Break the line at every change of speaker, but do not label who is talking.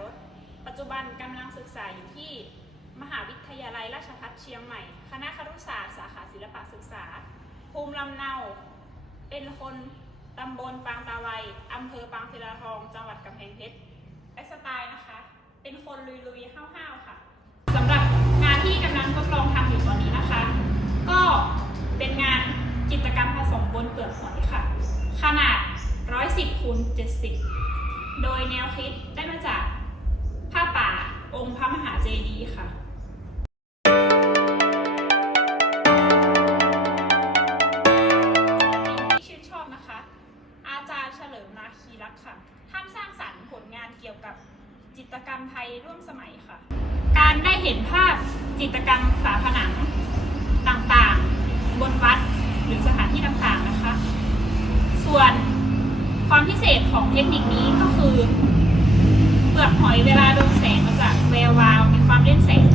รส ปัจจุบันกำลังศึกษาอยู่ที่มหาวิทยาลัยราชภัฏเชียงใหม่ คณะครุศาสตร์สาขาศิลปศึกษา ภูมิลำเนา เป็นคนตำบลปางตาไวอำเภอปางศิลาทอง จังหวัดกำแพงเพชรไอสไตล์นะคะ เป็นคนลุยๆห้าวๆค่ะสำหรับงานที่กำลังทดลองทำอยู่ตอนนี้นะคะ ก็เป็นงานกิจกรรมผสมบนเปลือกหอยค่ะ ขนาด 110คูณ70 โดยแนวคิดได้มาจาก องค์พระมหาเจดีย์ค่ะที่ชื่นชอบนะคะ อาจารย์เฉลิมนาคีรักค่ะ ท่านสร้างสรรค์ผลงานเกี่ยวกับจิตรกรรมไทยร่วมสมัยค่ะ การได้เห็นภาพจิตรกรรมฝาผนังต่างๆ บนวัดหรือสถานที่ต่างๆนะคะ ส่วนความพิเศษของเทคนิคนี้ก็คือ เปลือกหอยเวลาโดน แ